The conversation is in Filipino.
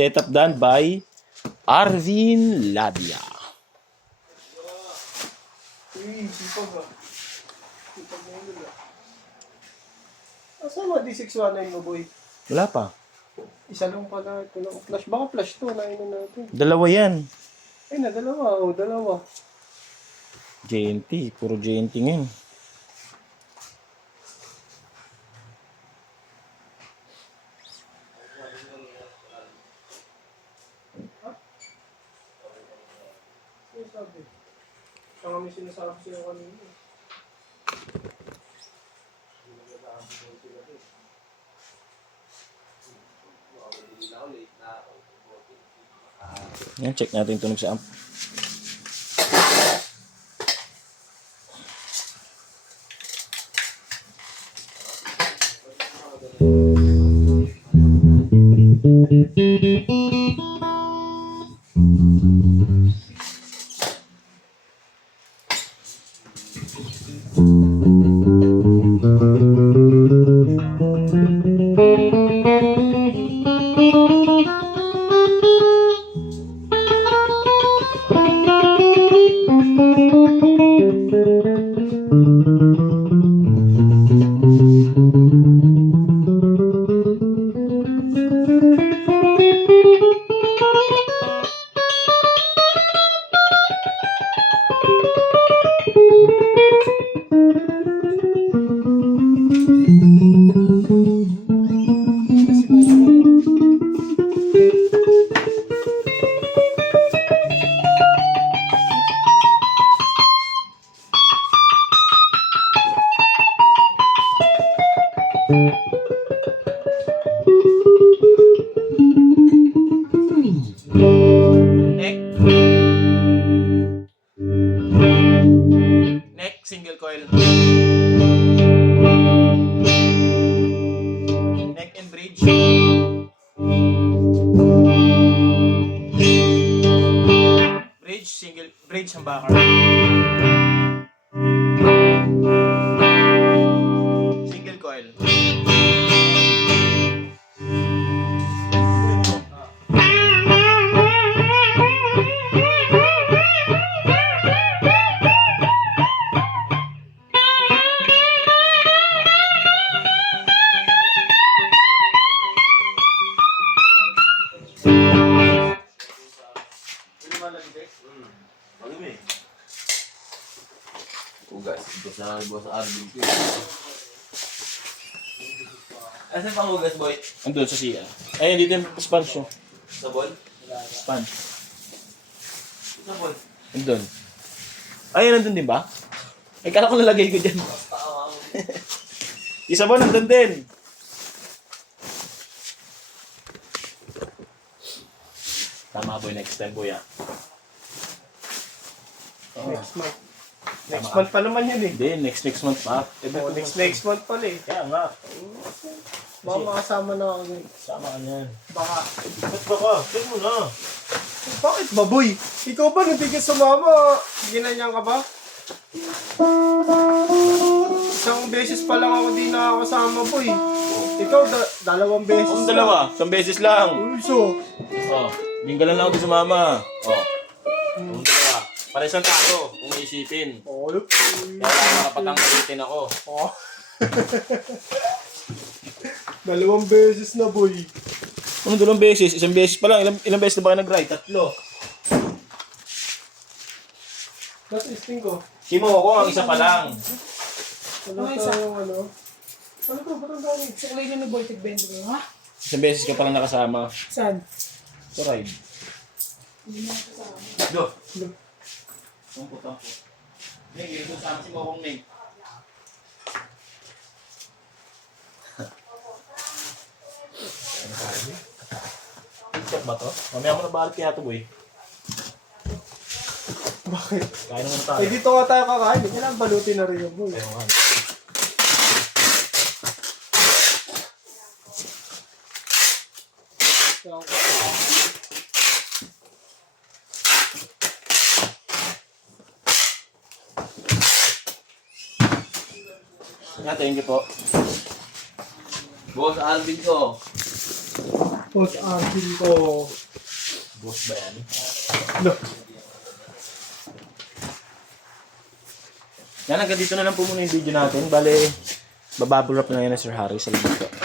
Setup done by Arvin Labia. Sipag ba? Sipag na yun ba? Asa mo D619 mo, boy? Wala pa. Isa lang pala. Ito lang. Flash. Baka flash to. Nainan natin. Dalawa yan. Ay na, dalawa. O, dalawa. JNT. Puro JNT ngayon. Sinasabi. Siya nga may sinasabi sa'yo kanina. Yan, check natin yung tunog sa amp. Neck, single coil. Neck and bridge. Bridge humbucker. Single coil. Ugas. Ito sa boss Arvin ko. Asan pang ugas, boy? Andun sa CR. Ayun, dito yung sponge nyo. Sa ball? Sponge. Sa ball? Andun. Ayun, nandun din ba? Ay, kala ko nalagay ko dyan. Isa ba nandun din? Tama boy, next time boy ah. Next month. Next month pa naman yun eh. Hindi, next month pa. Oh, next month pala eh. Kaya nga. Baka makasama na ako ngayon. Sama ka niyan. Baka. Ba't ba ka? Check mo na. Bakit ba, boy? Ikaw ba, hindi ka sumama? Ginanyan ka ba? Isang beses pa lang ako di nakakasama, boy. Ikaw, dalawang beses. Ang dalawa, isang beses lang. So, Oh, linggalan lang ako din sa mama. Oh. Ang dalawa. Para isang tao, kung iisipin. oh, Kaya wala nakapatang ulitin ako. oh. Dalawang beses na, boy. Ano dalawang beses? Isang beses pa lang. Ilang beses na ba kayo nag-ride? 3. Nasa isting ko. Simo ko, ang isa pa lang. Wala Ano isa? tayong ano. Ano to? Ba't ang dami? Sa ulay na Voltic Bend ko, ha? Isang beses ka pa lang nakasama Saan? sa ride. Hindi na ako kasama. Do. Tampo. Ning, ito sa amin si Mokong Ning. Check ba to? Mamaya mo na balik kaya to, boy. Bakit? Kain naman tayo. Eh, dito nga tayo kakain. Kailangan balutin na rin yung boy. Ayun nga. Thank you po. Boss Arvin ko. Boss Arvin ko. Boss ba yan? No. Yan, hanggang dito na lang po muna yung video natin. Bale, bababble wrap na yan ni Sir Harry. Salamat po.